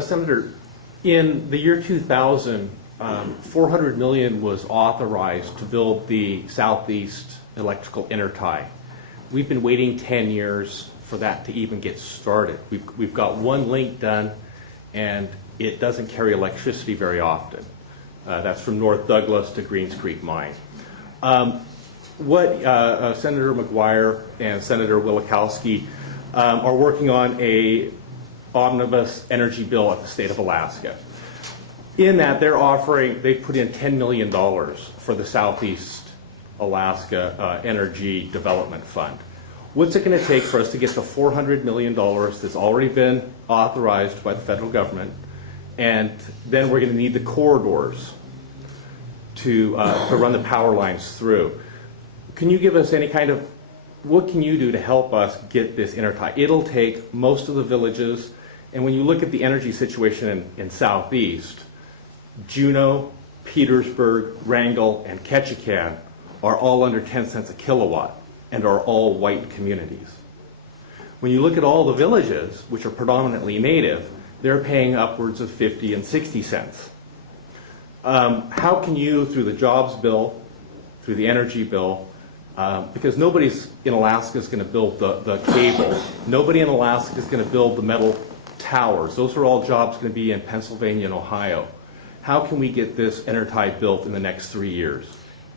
Senator, in the year 2000, $400 million was authorized to build the Southeast Electrical Intertie. We've been waiting 10 years for that to even get started. We've got one link done, and it doesn't carry electricity very often. That's from North Douglas to Greens Creek Mine. What Senator McGuire and Senator Murkowski are working on a omnibus energy bill at the state of Alaska. In that, they put in $10 million for the Southeast Alaska Energy Development Fund. What's it going to take for us to get the $400 million that's already been authorized by the federal government? And then we're going to need the corridors to run the power lines through. Can you give us any kind of, what can you do to help us get this intertie? It'll take most of the villages, and when you look at the energy situation in Southeast, Juneau, Petersburg, Wrangell, and Ketchikan are all under 10 cents a kilowatt and are all white communities. When you look at all the villages, which are predominantly native, they're paying upwards of 50 and 60 cents. How can you, through the jobs bill, through the energy bill, because nobody's in Alaska is going to build the cable. Nobody in Alaska is going to build the metal towers. Those are all jobs going to be in Pennsylvania and Ohio. How can we get this intertie built in the next 3 years?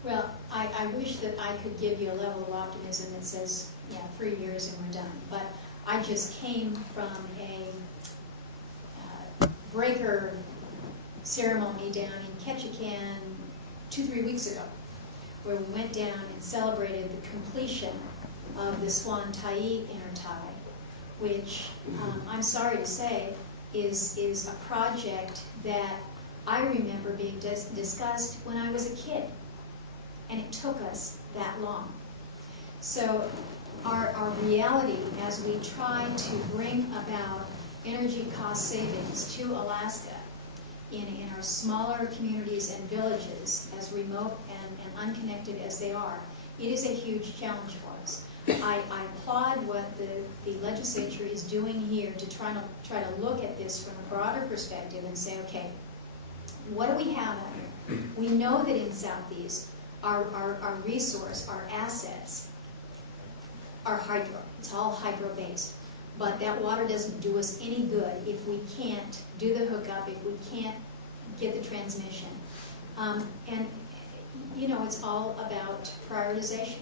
Well, I wish that I could give you a level of optimism that says, yeah, 3 years and we're done. But I just came from a breaker ceremony down in Ketchikan 2-3 weeks ago, where we went down and celebrated the completion of the Swan-Tai Intertie, which I'm sorry to say is a project that I remember being discussed when I was a kid, and it took us that long. So our reality as we try to bring about energy cost savings to Alaska in our smaller communities and villages, as remote and unconnected as they are, it is a huge challenge for us. I applaud what the legislature is doing here to try to look at this from a broader perspective and say, okay, what do we have out here? We know that in Southeast, our resource, our assets are hydro. It's all hydro-based. But that water doesn't do us any good if we can't do the hookup, if we can't get the transmission. And, you know, it's all about prioritization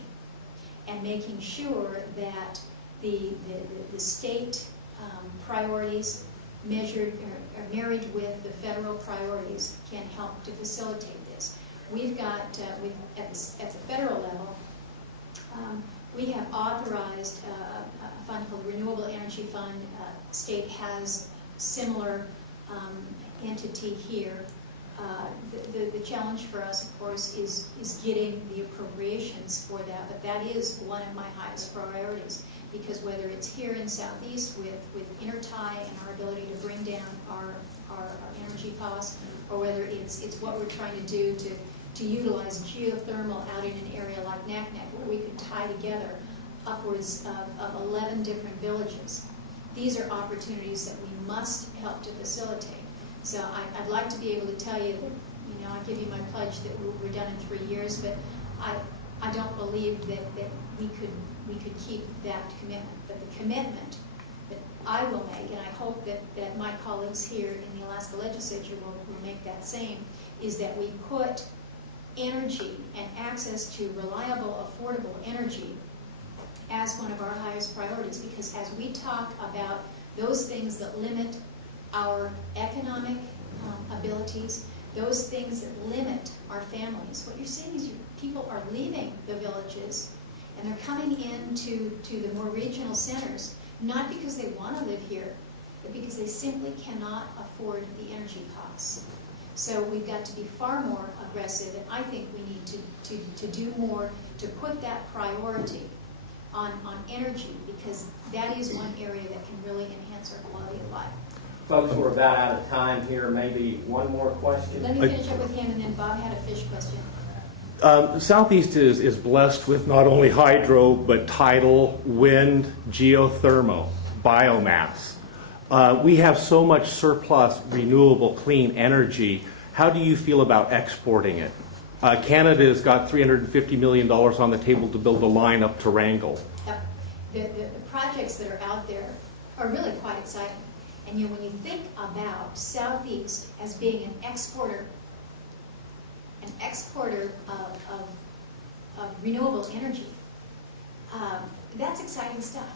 and making sure that the state priorities measured or married with the federal priorities can help to facilitate this. We've got, at the federal level, we have authorized a fund called Renewable Energy Fund. State has similar entity here. The challenge for us, of course, is getting the appropriations for that, but that is one of my highest priorities, because whether it's here in Southeast with Intertie and our ability to bring down our energy costs, or whether it's what we're trying to do to utilize geothermal out in an area like Naknek, where we could tie together upwards of 11 different villages. These are opportunities that we must help to facilitate. So I'd like to be able to tell you that, you know, I give you my pledge that we're done in 3 years, but I don't believe that we could keep that commitment. But the commitment that I will make, and I hope that my colleagues here in the Alaska legislature will make that same, is that we put energy and access to reliable, affordable energy as one of our highest priorities, because as we talk about those things that limit our economic abilities, those things that limit our families, what you're seeing is people are leaving the villages and they're coming into the more regional centers, not because they want to live here, but because they simply cannot afford the energy costs. So we've got to be far more aggressive, and I think we need to do more to put that priority on energy, because that is one area that can really enhance our quality of life. Folks, we're about out of time here. Maybe one more question. Let me finish up with him, and then Bob had a fish question. Southeast is blessed with not only hydro, but tidal, wind, geothermal, biomass. We have so much surplus renewable clean energy. How do you feel about exporting it? Canada's got $350 million on the table to build a line up to Wrangell. Yep. The projects that are out there are really quite exciting. And when you think about Southeast as being an exporter of renewable energy, that's exciting stuff.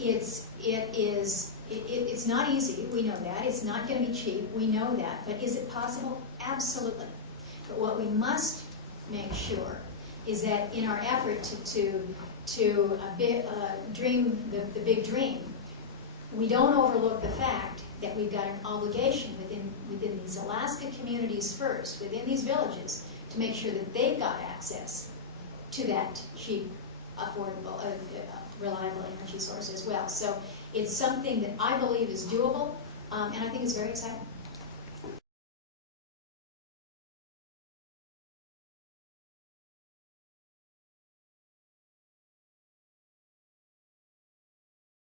It's not easy, we know that. It's not going to be cheap, we know that. But is it possible? Absolutely. But what we must make sure is that in our effort to dream the big dream, we don't overlook the fact that we've got an obligation within these Alaska communities first, within these villages, to make sure that they've got access to that cheap, affordable, reliable energy source as well. So it's something that I believe is doable, and I think it's very exciting.